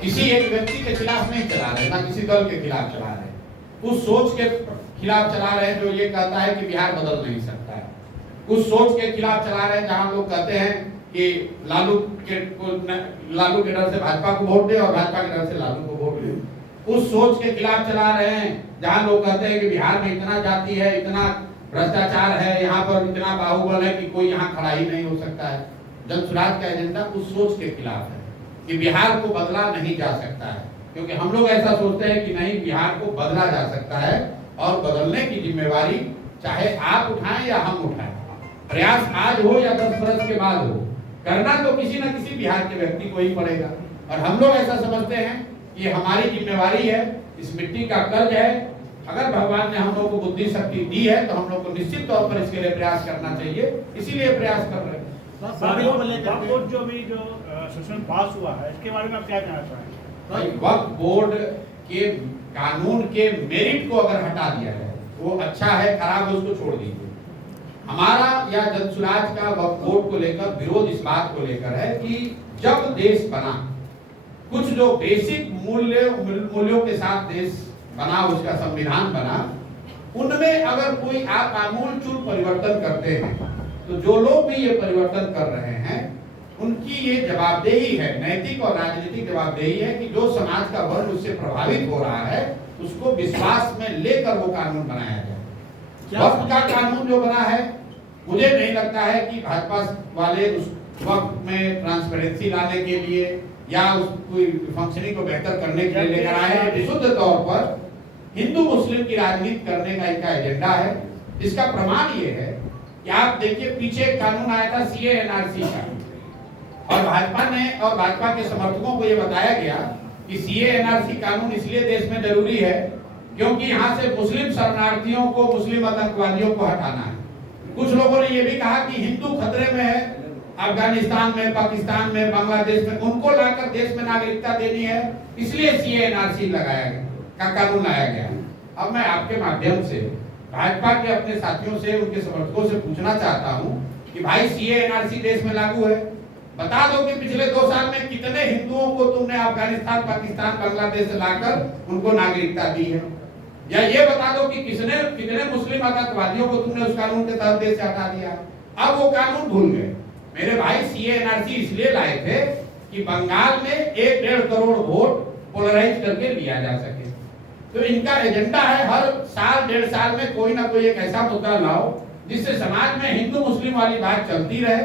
किसी एक व्यक्ति के खिलाफ नहीं चला रहे, ना किसी दल के खिलाफ चला रहे, उस सोच के खिलाफ चला रहे हैं जो ये कहता है कि बिहार बदल नहीं सकता है, उस सोच के खिलाफ चला रहे हैं जहां लोग कहते हैं कि लालू के डर से भाजपा को वोट दे और भाजपा के डर से लालू को वोट दे, उस सोच के खिलाफ चला रहे हैं जहां लोग कहते हैं कि बिहार में इतना जाति है, इतना भ्रष्टाचार है, यहाँ पर इतना बाहुबल है कि कोई यहाँ खड़ा ही नहीं हो सकता है। जन सुराज का एजेंडा उस सोच के खिलाफ है कि बिहार को बदला नहीं जा सकता है, क्योंकि हम लोग ऐसा सोचते हैं कि नहीं, बिहार को बदला जा सकता है और बदलने की जिम्मेवारी चाहे आप उठाएं या हम उठाएं, प्रयास आज हो या 10 वर्ष के बाद हो, करना तो किसी न किसी बिहार के व्यक्ति को ही पड़ेगा। और हम लोग ऐसा समझते हैं कि हमारी जिम्मेवारी है, इस मिट्टी का कर्ज है, अगर भगवान ने हम लोग को बुद्धि शक्ति दी है तो हम लोग को निश्चित तौर पर इसके लिए प्रयास करना चाहिए, इसीलिए प्रयास कर रहे हैं। जो अभी जो सेशन पास हुआ है, इसके बारे में आप क्या कहना चाहेंगे? वक्फ बोर्ड के कानून के मेरिट को अगर हटा दिया जाए वो अच्छा है, खराब है उसको छोड़ दीजिए। हमारा या जनसुराज का वक्फ बोर्ड को लेकर विरोध इस बात को लेकर है कि जब देश बना, कुछ जो बेसिक मूल्यों के साथ देश बना, उसका संविधान बना, उनमें अगर कोई आप आमूलचूल परिवर्तन करते हैं तो जो लोग भी ये परिवर्तन कर रहे हैं उनकी ये जवाबदेही है, नैतिक और राजनीतिक जवाबदेही है कि जो समाज का वर्ग उससे प्रभावित हो रहा है उसको विश्वास में लेकर वो कानून बनाया जाए। वक्फ का कानून जो बना है, मुझे नहीं लगता है कि भाजपा वाले उस वक्त में ट्रांसपेरेंसी लाने के लिए या उस कोई फंक्शनिंग को बेहतर करने के लिए लेकर आए हैं। विशुद्ध तौर पर हिंदू मुस्लिम की राजनीति करने का इनका एजेंडा है। इसका प्रमाण ये है कि आप देखिए, पीछे एक कानून आया था सीए एनआरसी का, और भाजपा ने और भाजपा के समर्थकों को ये बताया गया कि सीए एनआरसी कानून इसलिए देश में जरूरी है क्योंकि यहाँ से मुस्लिम शरणार्थियों को, मुस्लिम आतंकवादियों को हटाना है। कुछ लोगों ने ये भी कहा कि हिंदू खतरे में है, अफगानिस्तान में, पाकिस्तान में, बांग्लादेश में, उनको लाकर देश में नागरिकता देनी है, इसलिए सीए एनआरसी लगाया गया, का कानून लाया गया। अब मैं आपके माध्यम से भाजपा के अपने साथियों से, उनके समर्थकों से पूछना चाहता हूं कि भाई सीए एनआरसी देश में लागू है, बता दो कि पिछले 2 साल में कितने हिंदुओं को तुमने अफगानिस्तान, पाकिस्तान, बांग्लादेश से लाकर उनको नागरिकता दी है, या ये बता दो कि कितने मुस्लिम आतंकवादियों को तुमने उस कानून के तहत देश से हटा दिया। अब वो कानून भूल गए। मेरे भाई, सीए एनआरसी इसलिए लाए थे कि बंगाल में 1-1.5 करोड़ वोट पोलराइज करके लिया जा सके। तो इनका एजेंडा है हर साल 1.5 साल में कोई ना कोई एक ऐसा मुद्दा लाओ जिससे समाज में हिंदू मुस्लिम वाली बात चलती रहे।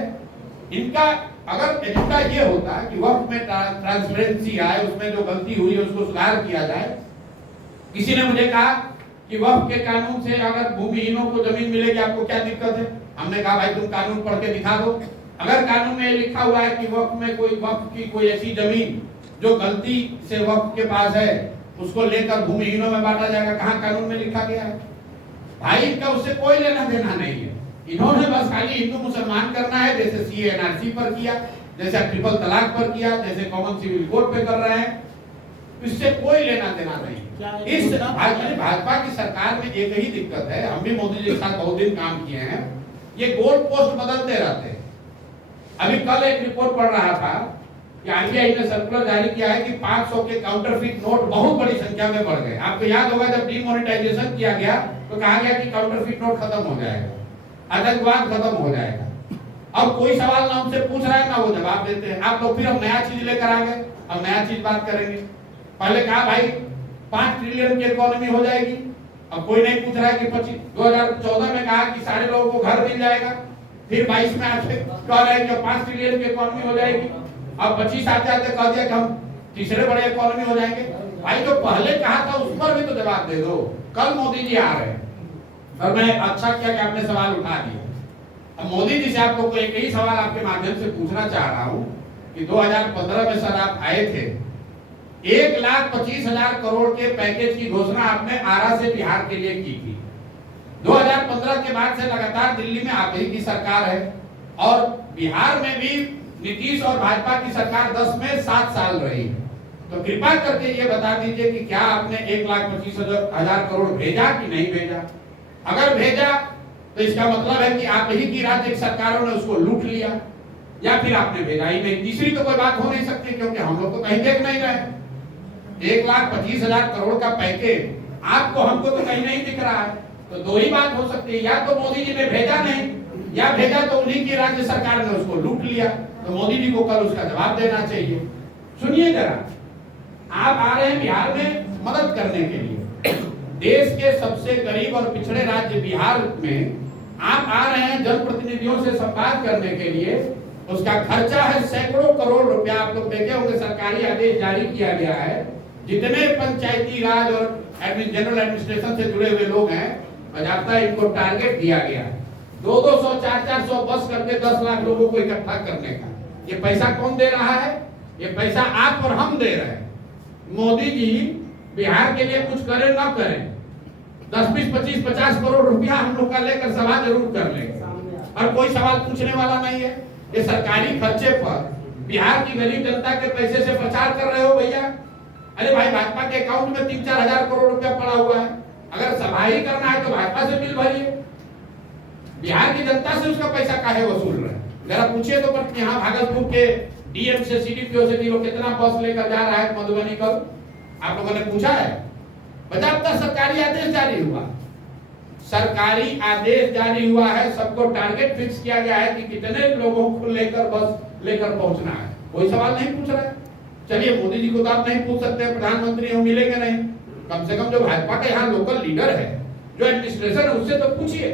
इनका अगर एजेंडा ये होता कि वक्त में ट्रांसपेरेंसी आए, उसमें जो गलती हुई है उसको सुधार किया जाए। किसी ने मुझे कहा कि वक्त के कानून से अगर भूमिहीनों को जमीन मिलेगी आपको क्या दिक्कत है? हमने कहा भाई तुम कानून पढ़ के दिखा दो। अगर कानून में लिखा हुआ है कि वक्त में वक्त की कोई ऐसी जमीन जो गलती से वक्त के पास है उसको लेकर भूमिहीनों में बांटा जाएगा, कहाँ कानून में लिखा गया है? भाई इनका उससे कोई लेना देना नहीं है। इन्होंने बस खाली हिंदू मुसलमान करना है, जैसे सीए एनआरसी पर किया, जैसे ट्रिपल तलाक पर किया, जैसे कॉमन सिविल कोड पे कर रहे हैं, इससे कोई लेना देना नहीं। इस भाजपा की सरकार में एक ही दिक्कत है, हम भी मोदी जी के साथ बहुत दिन काम किए हैं, ये गोल पोस्ट बदलते रहते हैं। अभी कल एक रिपोर्ट पढ़ रहा था कि आरबीआई ने सर्कुलर जारी किया है कि 500 के काउंटरफीट नोट बहुत बड़ी संख्या में बढ़ गए। आपको याद होगा जब डीमोनेटाइजेशन किया गया तो कहा गया कि काउंटरफीट नोट खत्म हो जाएगा, आतंकवाद खत्म हो जाएगा। अब कोई सवाल ना उनसे पूछ रहा है ना वो जवाब देते हैं। आप लोग फिर हम नया चीज लेकर आ गए, अब नया चीज बात करेंगे। पहले कहा भाई 5 ट्रिलियन की इकोनॉमी हो जाएगी, अब कोई नहीं पूछ रहा है कि 2014 में कहा कि सारे लोगों को घर मिल जाएगा, फिर 22 में आपसे कह रहे हैं कि 5 ट्रिलियन की इकोनॉमी हो जाएगी। अब 25 आते आते कह दिया कि हम तीसरे बड़े इकोनॉमी हो जाएंगे। भाई जो पहले कहा था उस पर भी तो जवाब दे दो। कल मोदी जी आ रहे हैं और मैं अच्छा किया कि आपने सवाल उठा दिया। अब मोदी जी से आप लोग को एक ही सवाल आपके माध्यम से पूछना चाह रहा हूं कि 2015 में सर आप आए थे, 1,25,000 करोड़ के पैकेज की घोषणा आपने आरा से बिहार के लिए की थी। 2015 के बाद से लगातार दिल्ली में आप ही की सरकार है और बिहार में भी नीतीश और भाजपा की सरकार 10 में 7 साल रही है। तो कृपा करके ये बता दीजिए कि क्या आपने 1,25,000 करोड़ भेजा कि नहीं भेजा? अगर भेजा तो इसका मतलब है कि आप ही की राज्य सरकारों ने उसको लूट लिया। या फिर आपने भेजा ही नहीं। तीसरी तो कोई बात हो नहीं सकती, क्योंकि हम लोग तो कहीं देख नहीं रहे। 1,25,000 करोड़ का पैकेज आपको हमको तो कहीं नहीं दिख रहा है। तो दो ही बात हो सकती है, या तो मोदी जी ने भेजा नहीं, या भेजा तो उन्हीं की राज्य सरकार ने उसको लूट लिया। तो मोदी जी को कल उसका जवाब देना चाहिए। सुनिए जरा, आप आ रहे हैं बिहार में मदद करने के लिए। देश के सबसे गरीब और पिछड़े राज्य बिहार में आप आ रहे हैं जनप्रतिनिधियों से संवाद करने के लिए। उसका खर्चा है सैकड़ों करोड़ रुपया। आप लोग देखे होंगे, सरकारी आदेश जारी किया गया है। जितने पंचायती राज और जनरल एडमिनिस्ट्रेशन से जुड़े हुए लोग हैं, बजाता इनको टारगेट दिया गया है 200, 400 बस करके 10 लाख लोगों को इकट्ठा करने का। ये पैसा कौन दे रहा है? ये पैसा आप और हम दे रहे हैं। मोदी जी बिहार के लिए कुछ करें ना करें, 10, 20, 25, 50 करोड़ रुपया हम लोग का लेकर सभा जरूर कर लेंगे, और कोई सवाल पूछने वाला नहीं है। ये सरकारी खर्चे पर बिहार की गरीब जनता के पैसे से प्रचार कर रहे हो भैया। अरे भाई, भाजपा के अकाउंट में 3-4 हजार करोड़ रुपया पड़ा हुआ है। अगर सभा ही करना है तो भाजपा से बिल भरिए। बिहार की जनता से उसका पैसा काहे वसूल रहे हैं? जरा पूछिए तो, पर यहाँ भागलपुर के डीएम से, सीडीपीओ से वो कितना बस लेकर जा रहा है मधुबनी कल? आप लोगों ने पूछा है? बजाता सरकारी आदेश जारी हुआ, सरकारी आदेश जारी हुआ है। सबको टारगेट फिक्स किया गया है कि कितने लोगों को लेकर बस लेकर पहुंचना है। कोई सवाल नहीं पूछ रहा है। चलिए, मोदी जी को तो आप नहीं पूछ सकते, प्रधानमंत्री हम मिलेंगे नहीं। कम से कम जो भाजपा का यहाँ लोकल लीडर है, जो एडमिनिस्ट्रेशन है, उससे तो पूछिए।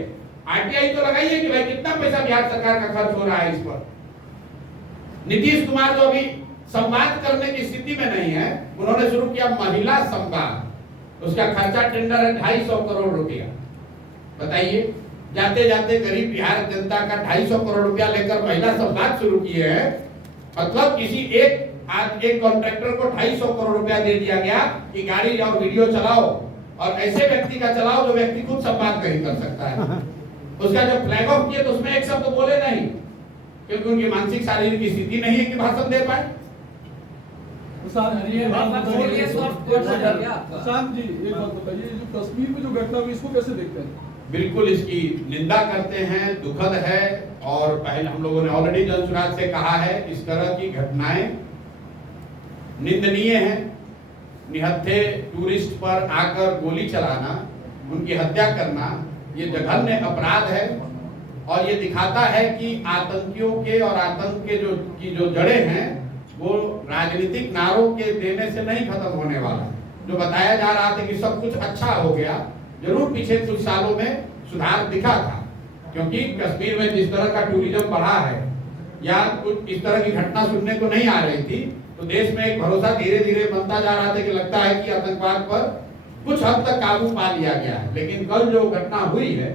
आरटीआई तो लगाइए कि भाई कितना पैसा बिहार सरकार का खर्च हो रहा है इस पर। नीतीश कुमार जो अभी संवाद करने की स्थिति में नहीं है, उन्होंने शुरू किया महिला संवाद। उसका खर्चा टेंडर है 250 करोड़ रुपया। बताइए, जाते जाते गरीब बिहार जनता का 250 करोड़ रुपया लेकर महिला संवाद शुरू किए हैं। मतलब किसी एक कॉन्ट्रैक्टर को 250 करोड़ रुपया दे दिया गया कि गाड़ी और वीडियो चलाओ, और ऐसे व्यक्ति का चलाओ जो व्यक्ति खुद संवाद नहीं कर सकता है। उसका जब फ्लैग ऑफ किया तो उसमें एक शब्द बोले नहीं, क्योंकि उनकी मानसिक शारीरिक स्थिति नहीं है कि भाषण दे पाए। प्रशांत जी, एक बात बताइए, जो कश्मीर में जो घटना हुई इसको कैसे देखते हैं? बिल्कुल इसकी निंदा करते हैं, दुखद है। और पहले हम लोगों ने ऑलरेडी जनसुराज से कहा है, इस तरह की घटनाएं निंदनीय है। निहत्थे टूरिस्ट पर आकर गोली चलाना, उनकी हत्या करना, ये जघन्य अपराध है। और ये दिखाता है कि आतंकियों के और आतंक के जो जड़ें हैं, वो राजनीतिक नारों के देने से नहीं खत्म होने वाला। जो बताया जा रहा था कि सब कुछ अच्छा हो गया, जरूर पीछे कुछ सालों में सुधार दिखा था, क्योंकि कश्मीर में जिस तरह का टूरिज्म बढ़ा है, या कुछ इस तरह की घटना सुनने को नहीं आ रही थी, तो देश में एक भरोसा धीरे धीरे बनता जा रहा था कि लगता है कि आतंकवाद पर कुछ हद तक काबू पा लिया गया है। लेकिन कल जो घटना हुई है,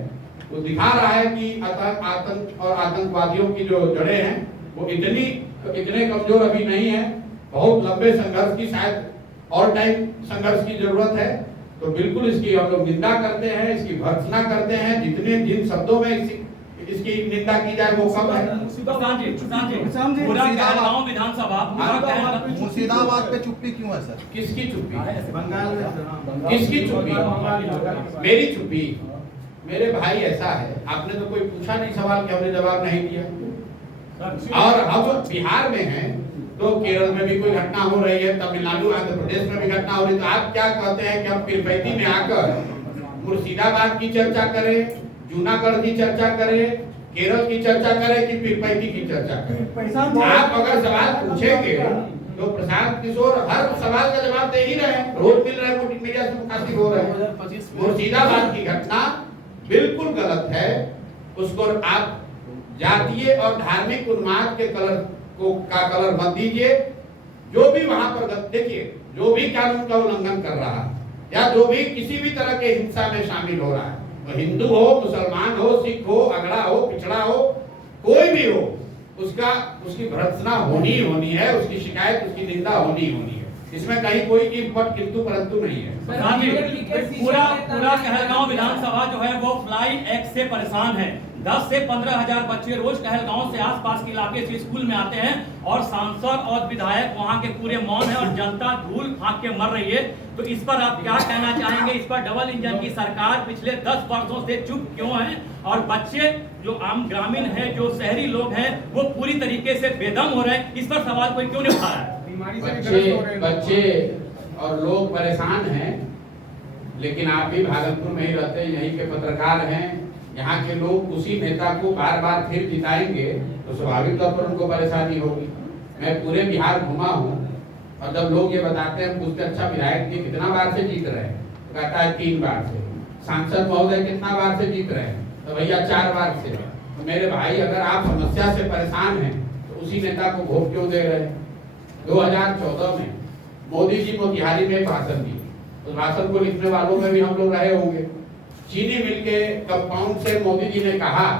वो दिखा रहा है कि आतंक और आतंकवादियों की जो जड़ें हैं, वो इतने कमजोर अभी नहीं है। बहुत लंबे संघर्ष की, शायद ऑल टाइम संघर्ष की जरूरत है। तो बिल्कुल इसकी हम लोग निंदा करते हैं, इसकी भर्त्सना करते हैं। जिन शब्दों में इसकी निंदा की जाए वो कम है। मुर्शिदाबाद पे चुप्पी क्यों है सर? किसकी चुप्पी? बंगाल में किसकी चुप्पी? मेरी चुप्पी? मेरे भाई, ऐसा है, आपने तो कोई पूछा नहीं सवाल कि हमने जवाब नहीं दिया। और हम बिहार में हैं, तो केरल में भी कोई घटना हो रही है, तमिलनाडु, आंध्र प्रदेश में भी घटना हो रही है, तो आप क्या कहते हैं कि हम पीरपैंती में आकर मुर्शिदाबाद की चर्चा करें, जूनागढ़ की चर्चा करें, केरल की चर्चा करें कि पीरपैंती की चर्चा करें? आप अगर सवाल पूछेंगे तो प्रशांत किशोर हर सवाल का जवाब दे ही रहे हैं, रोज मिल रहे हैं, मीडिया से मुखातिब हो रहे हैं। मुर्शिदाबाद की घटना बिल्कुल गलत है। उसको आप जातीय और धार्मिक उन्माद के कलर मत दीजिए। जो भी वहां पर देखिए, जो भी कानून का उल्लंघन कर रहा है, या जो भी किसी भी तरह के हिंसा में शामिल हो रहा है, तो हिंदू हो, मुसलमान हो, सिख हो, अगड़ा हो, पिछड़ा हो, कोई भी हो, उसकी भर्त्सना होनी है, उसकी शिकायत, उसकी निंदा होनी है। इसमें कहीं कोई इफ बट किंतु परंतु नहीं है। पूरा कहलगांव विधानसभा जो है वो फ्लाई एक्ट से परेशान है। 10 से 15 हजार बच्चे रोज कहलगांव से आसपास के इलाके से स्कूल में आते हैं और सांसद और विधायक वहां के पूरे मौन है और जनता धूल खाक के मर रही है। तो इस पर आप क्या कहना चाहेंगे? इस पर डबल इंजन की सरकार पिछले 10 वर्षों से चुप क्यों है और बच्चे जो आम ग्रामीण है, जो शहरी लोग हैं, वो पूरी तरीके से बेदम हो रहे हैं? इस पर सवाल कोई क्यों नहीं उठा रहा है? बच्चे और लोग परेशान हैं, लेकिन आप भी भागलपुर में ही रहते हैं, यहीं के पत्रकार हैं। यहाँ के लोग उसी नेता को बार बार फिर जिताएंगे तो स्वाभाविक तौर पर उनको परेशानी होगी। मैं पूरे बिहार घुमा हूँ और जब लोग ये बताते हैं, पूछते अच्छा विधायक जी कितना बार से जीत रहे हैं, तो कहता है 3 बार से। सांसद महोदय कितना बार से जीत रहे हैं, तो भैया 4 बार से। तो मेरे भाई, अगर आप समस्या से परेशान हैं तो उसी नेता को वोट क्यों दे रहे हैं? 2014 में मोदी जी मोतिहारी में भाषण दिए, उस भाषण को लिखने वालों में भी हम लोग रहे होंगे। चीनी मिल के कंपाउंड से मोदी जी ने कहा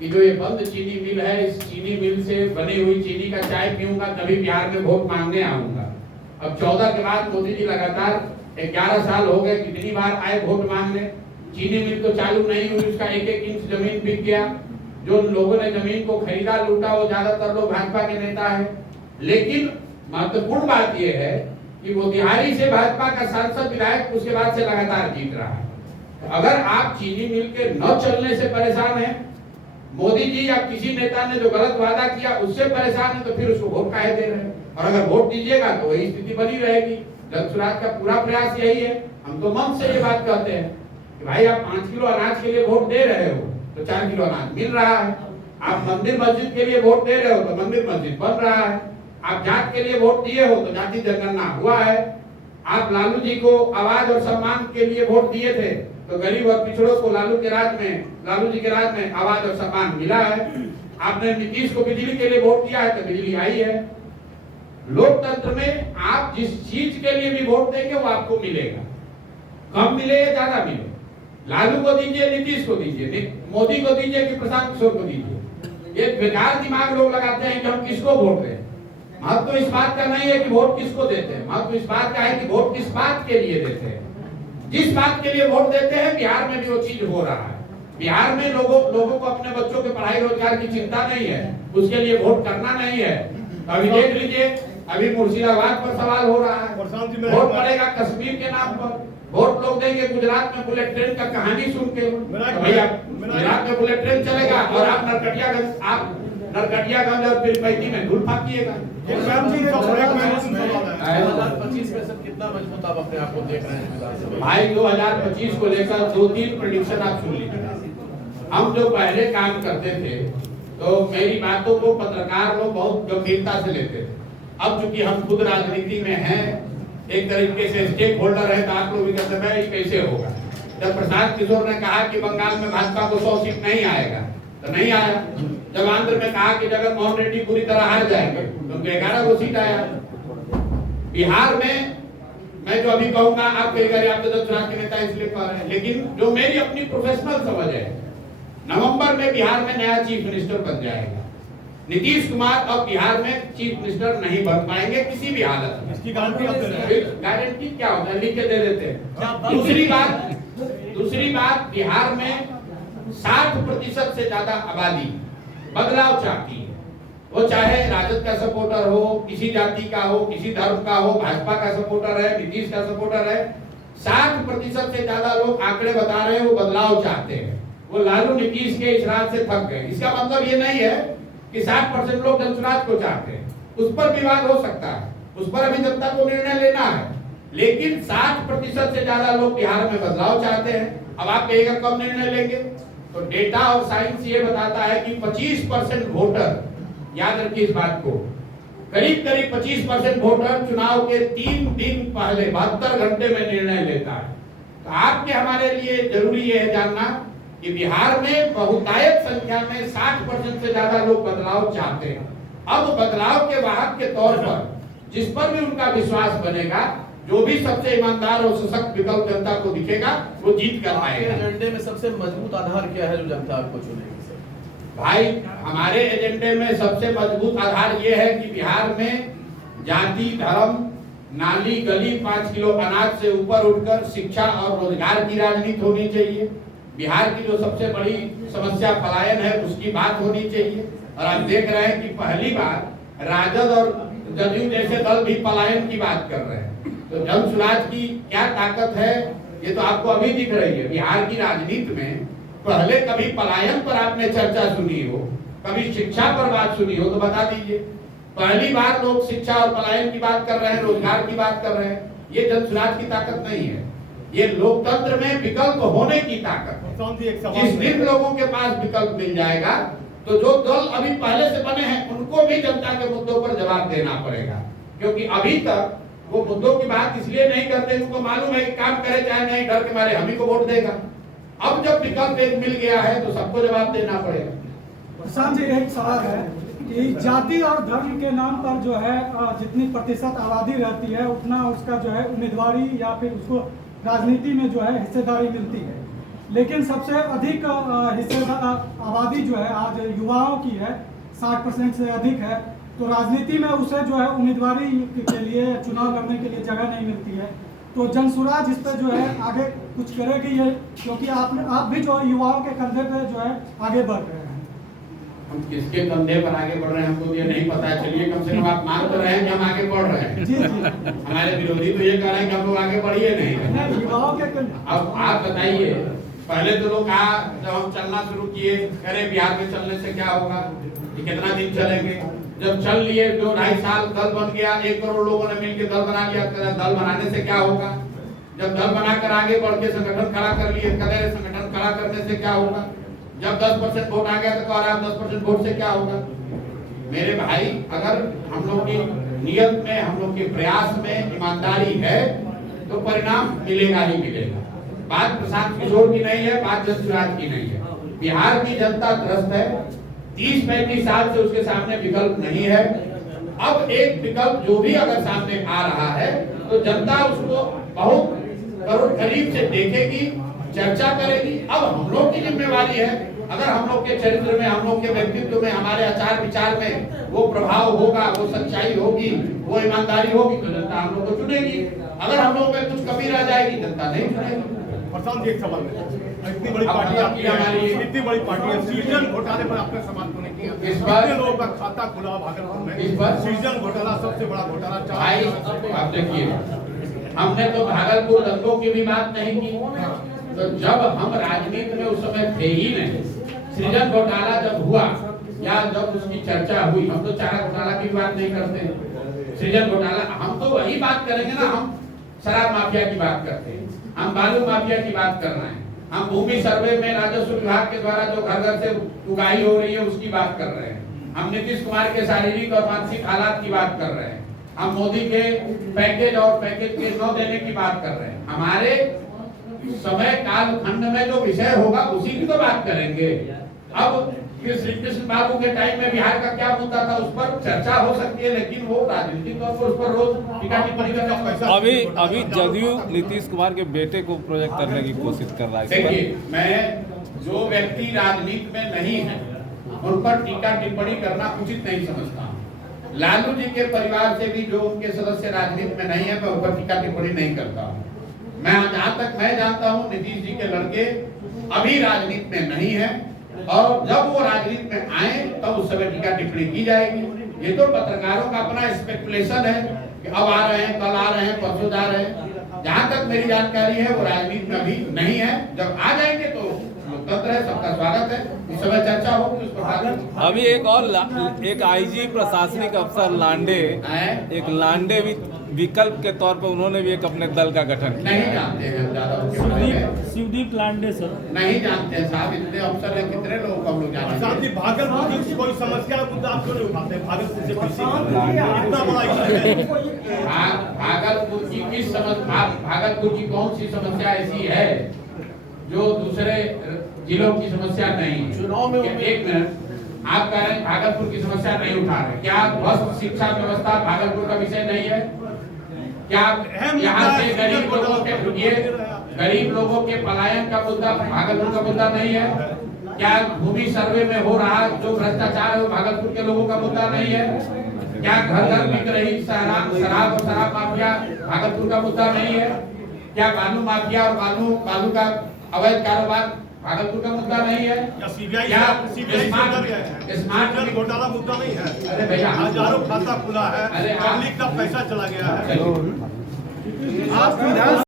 कि जो ये बंद चीनी मिल है, इस चीनी मिल से बनी हुई चीनी का चाय पीऊंगा तभी बिहार में वोट मांगने आऊंगा। अब 14 के बाद मोदी जी लगातार 11 साल हो गए, कितनी बार आए वोट मांगने? चीनी मिल तो चालू नहीं हुई, उसका 1-1 इंच जमीन बिक गया। जो लोगों ने जमीन को खरीदा लूटा वो ज्यादातर लोग भाजपा के नेता है। लेकिन महत्वपूर्ण बात यह है कि मोतिहारी से भाजपा का सांसद विधायक उसके बाद से लगातार जीत रहा है। तो अगर आप चीनी मिल के न चलने से परेशान हैं, मोदी जी या किसी नेता ने जो गलत वादा किया उससे परेशान है, तो फिर उसको वोट काहे दे रहे हैं? और अगर वोट दीजिएगा तो वही स्थिति बनी रहेगी। जनसुराज का पूरा प्रयास यही है। हम तो मन से ये बात कहते हैं कि भाई आप 5 किलो अनाज के लिए वोट दे रहे हो तो 4 किलो अनाज मिल रहा है। आप मंदिर मस्जिद के लिए वोट दे रहे हो तो मंदिर मस्जिद बन रहा है। आप जात के लिए वोट दिए हो तो जाति जनगणना हुआ है। आप लालू जी को आवाज और सम्मान के लिए वोट दिए थे तो गरीब और पिछड़ों को लालू जी के राज में आवाज और सम्मान मिला है। आपने नीतीश को बिजली के लिए वोट दिया है तो बिजली आई है। लोकतंत्र में आप जिस चीज के लिए भी वोट देंगे वो आपको मिलेगा, कम मिले या ज्यादा मिले। लालू को दीजिए, नीतीश को दीजिए, मोदी को दीजिए कि प्रशांत किशोर को दीजिए। ये बेकार दिमाग लोग लगाते हैं कि हम किसको वोट दें। महत्व इस बात का नहीं है कि वोट किसको देते हैं, महत्व इस बात का है कि वोट किस बात के लिए देते हैं। जिस बात के लिए वोट देते हैं बिहार में भी वो चीज हो रहा है। बिहार में लोगों को अपने बच्चों के पढ़ाई रोजगार की चिंता नहीं है, उसके लिए वोट करना नहीं है। अभी देख लीजिए, अभी मुर्शिदाबाद पर सवाल हो रहा है, वोट पड़ेगा कश्मीर के नाम पर। वोट लोग देंगे गुजरात में बुलेट ट्रेन का कहानी सुन के, भैया गुजरात में बुलेट ट्रेन चलेगा और आप नरकटियागंज और पीरपैंती में धूल फाकिएगा। 2025 में सर कितना मजबूत आप अपने आप को देख रहे हैं? भाई 2025 को लेकर 2-3 प्रेडिक्शन आप सुन लीजिए। हम जो पहले काम करते थे तो मेरी बातों को पत्रकार लोग बहुत गंभीरता से लेते थे। अब चूंकि हम खुद राजनीति में हैं, एक तरीके से स्टेक होल्डर है, तो आप लोग भी कहते हैं ये कैसे होगा। जब प्रशांत किशोर ने कहा कि बंगाल में भाजपा को 100 सीट नहीं आएगा तो नहीं आया। जब आंध्र में कहा कि जगन मोहन रेड्डी पूरी तरह हार जाएंगे तो उनको 11 सीट आया। बिहार में मैं जो अभी कहूंगा आप कहेंगे आप तो जनसुराज के नेता इसलिए कह रहे हैं, लेकिन जो मेरी अपनी प्रोफेशनल समझ है, नवंबर में बिहार में नया चीफ मिनिस्टर बन जाएगा। नीतीश कुमार अब बिहार में चीफ मिनिस्टर नहीं बन पाएंगे किसी भी हालत में। इसकी गारंटी आप दे रहे हैं? गारंटी क्या होता है, लिख के दे देते हैं। दूसरी बात बिहार में 60% से ज्यादा आबादी बदलाव चाहती है। वो चाहे राजद का सपोर्टर हो, किसी जाति का हो, किसी धर्म का हो, भाजपा का सपोर्टर है, नीतीश का सपोर्टर है, 60% से ज्यादा लोग आंकड़े बता रहे हैं वो बदलाव चाहते हैं। वो लालू नीतीश के इशरार से थक गए। इसका मतलब ये नहीं है कि 60% लोग जनसुराज को चाहते हैं, उस पर विवाद हो सकता है, उस पर अभी जनता को निर्णय लेना है। लेकिन 60% से ज्यादा लोग बिहार में बदलाव चाहते हैं। अब आप कहेगा कब निर्णय लेंगे, तो डेटा और साइंस ये बताता है कि 25% वोटर, याद रखिए इस बात को, करीब 25% वोटर चुनाव के 3 दिन पहले 72 घंटे में निर्णय लेता है। तो आपके हमारे लिए जरूरी ये है जानना कि बिहार में बहुतायत संख्या में 60% से ज्यादा लोग बदलाव चाहते हैं। अब बदलाव के वाहक के तौर पर जिस पर भी उनका विश्वास बनेगा, जो भी सबसे ईमानदार और सशक्त विकल्प जनता को दिखेगा वो जीत कर आएगा। एजेंडे में सबसे मजबूत आधार क्या है जो जनता आपको चुनेगी? भाई हमारे एजेंडे में सबसे मजबूत आधार ये है कि बिहार में जाति धर्म नाली गली 5 किलो अनाज से ऊपर उठकर शिक्षा और रोजगार की राजनीति होनी चाहिए। बिहार की जो सबसे बड़ी समस्या पलायन है उसकी बात होनी चाहिए। और आप देख रहे हैं कि पहली बार राजद और जदयू जैसे दल भी पलायन की बात कर रहे हैं। तो जन सुराज की क्या ताकत है ये तो आपको अभी दिख रही है। बिहार की राजनीति में पहले कभी पलायन पर आपने चर्चा सुनी हो, कभी शिक्षा पर बात सुनी हो तो बता दीजिए। पहली बार लोग शिक्षा और पलायन की बात कर रहे हैं, रोजगार की बात कर रहे हैं। ये जन सुराज की ताकत नहीं है, ये लोकतंत्र में विकल्प होने की ताकत है। जिस दिन लोगों के पास विकल्प मिल जाएगा तो जो दल अभी पहले से बने हैं उनको भी जनता के मुद्दों पर जवाब देना पड़ेगा। क्योंकि अभी तक वो मुद्दों की बात इसलिए नहीं करते, उनको मालूम है कि काम करे चाहे नहीं, डर के मारे हम ही को वोट देगा। अब जब विकल्प एक मिल गया है तो सबको जवाब देना पड़ेगा। प्रशांत जी, एक सवाल है कि जाति और धर्म के नाम पर जो है जितनी प्रतिशत आबादी रहती है उतना उसका जो है उम्मीदवारी या फिर उसको राजनीति में जो है हिस्सेदारी मिलती है, लेकिन सबसे अधिक आबादी जो है आज युवाओं की है, 60% से अधिक है। तो राजनीति में उसे जो है उम्मीदवारी के लिए चुनाव लड़ने के लिए जगह नहीं मिलती है। तो जनसुराज इस पर जो है आगे कुछ करेगी ये, क्योंकि आप भी जो युवाओं के कंधे पे जो है आगे बढ़ रहे हैं। हम किसके कंधे पर आगे बढ़ रहे हैं हमको ये नहीं पता है। चलिए कम से कम आप मान तो रहे हैं कि हम आगे बढ़ रहे हैं। जी जी। हमारे विरोधी तो ये कह रहे हैं कि हम लोग आगे बढ़िए नहीं। युवाओं के अब आप बताइए, पहले तो लोग कहा जब हम चलना शुरू किए, अरे बिहार में चलने से क्या होगा, ये कितना दिन चलेंगे। जब चल लिए 2-2.5 साल दल बन गया, 1 करोड़ लोगों ने मिलकर दल बना लिया। दल बनाने से क्या होगा, जब दल बनाकर आगे बढ़ के संगठन खड़ा कर लिए, कदर संगठन खड़ा करने से क्या होगा। जब 10% वोट आ गया तो कह रहा है 10% वोट से क्या होगा। मेरे भाई, अगर हम लोग की नियत में, हम लोग के प्रयास में ईमानदारी है तो परिणाम मिलेगा ही मिलेगा। बात प्रशांत किशोर की नहीं है, बात जन सुराज की नहीं है। बिहार की जनता त्रस्त है, 30-35 साल से उसके सामने विकल्प नहीं है। अब एक विकल्प जो भी अगर सामने आ रहा है तो जनता उसको बहुत करीब से देखेगी, चर्चा करेगी। अब हम लोग की जिम्मेवारी है, अगर हम लोग के चरित्र में, हम लोग के व्यक्तित्व में, हमारे आचार विचार में वो प्रभाव होगा, वो सच्चाई होगी, वो ईमानदारी होगी तो जनता हम लोग को चुनेगी। अगर हम लोग में कुछ कमी रह जाएगी जनता नहीं चुनेगी। प्रशांत जी, एक सवाल है, इतनी बड़ी पार्टी आपकी हमारी, इतनी बड़ी पार्टी है, सृजन घोटाले पर आपने सवाल क्यों नहीं किया? इस बार लोगों का खाता खुला भागलपुर में, इस बार सृजन घोटाला सबसे बड़ा घोटाला। भाई आप देखिए, हमने तो भागलपुर दंगों की भी बात नहीं की। तो जब हम राजनीति में उस समय थे ही नहीं, सृजन घोटाला जब हुआ या जब उसकी चर्चा हुई, हम तो चारा घोटाला की बात नहीं करते। सृजन घोटाला हम तो वही बात करेंगे ना, हम शराब माफिया की बात करते हैं, हम बालू माफिया की बात कर रहे हैं, हम भूमि सर्वे में राजस्व विभाग के द्वारा जो घर घर से उगाही हो रही है उसकी बात कर रहे हैं, हम नीतीश कुमार के शारीरिक और मानसिक हालात की बात कर रहे हैं, हम मोदी के पैकेज और पैकेज के न देने की बात कर रहे हैं। हमारे समय काल खंड में जो विषय होगा उसी की तो बात करेंगे। अब श्री कृष्ण बाबू के टाइम में बिहार का क्या मुद्दा था उस पर चर्चा हो सकती है, लेकिन वो राजनीतिक तौर पर उस पर रोज टीका टिप्पणी करना पैसा। अभी जदयू नीतीश कुमार के बेटे को प्रोजेक्ट करने की कोशिश कर रहा है। देखिए, मैं जो व्यक्ति राजनीति में नहीं है उन पर टीका टिप्पणी करना उचित नहीं समझता। लालू जी के परिवार से भी जो उनके सदस्य राजनीति में नहीं है मैं उन पर टीका टिप्पणी नहीं करता हूँ। मैं जहाँ तक मैं जानता हूँ नीतीश जी के लड़के अभी राजनीति में नहीं है, और जब वो राजनीति में आए तब उस समय टीका टिप्पणी की जाएगी। ये तो पत्रकारों का अपना स्पेकुलेशन है कि अब आ रहे हैं, कल आ रहे हैं, परसों जा रहे हैं। जहाँ तक मेरी जानकारी है वो राजनीति में अभी नहीं है। जब आ जाएंगे तो लोकतंत्र है, सबका स्वागत है, इस समय चर्चा होगी उस पर। अभी एक आईजी प्रशासनिक अफसर लांडे भी विकल्प के तौर पर उन्होंने भी एक अपने दल का गठन किया। नहीं जानते हैं ज्यादा, शिवदीप लांडे सर नहीं जानते हैं साहब, इतने अफसर हैं, कितने लोगों को हम लोग प्रशांत जी, जानते हैं। भागलपुर की कोई समस्या मुद्दा आप क्यों नहीं उठाते हैं? भागलपुर से इतना बड़ा इशू है। भागलपुर की किस समस्या, भागलपुर की कौन सी समस्या ऐसी है जो दूसरे जिलों की समस्या नहीं है? चुनाव में एक मिनट, आप कह रहे हैं भागलपुर की समस्या नहीं उठा रहे, क्या बस शिक्षा व्यवस्था भागलपुर का विषय नहीं है? क्या यहाँ से गरीब लोगों के गरीब लोगों के पलायन का मुद्दा भागलपुर का मुद्दा नहीं है? क्या भूमि सर्वे में हो रहा जो भ्रष्टाचार है वो भागलपुर के लोगों का मुद्दा नहीं है? क्या घर घर बिक रही शराब और शराब माफिया भागलपुर का मुद्दा नहीं है? क्या बालू माफिया और बालू का अवैध कारोबार भागलपुर का मुद्दा नहीं है? या सीबीआई क्या स्मार्ट स्मार्ट घोटाला मुद्दा नहीं है? अरे भैया, हजारों खाता खुला है, अरे आप- पब्लिक का पैसा चला गया है। आप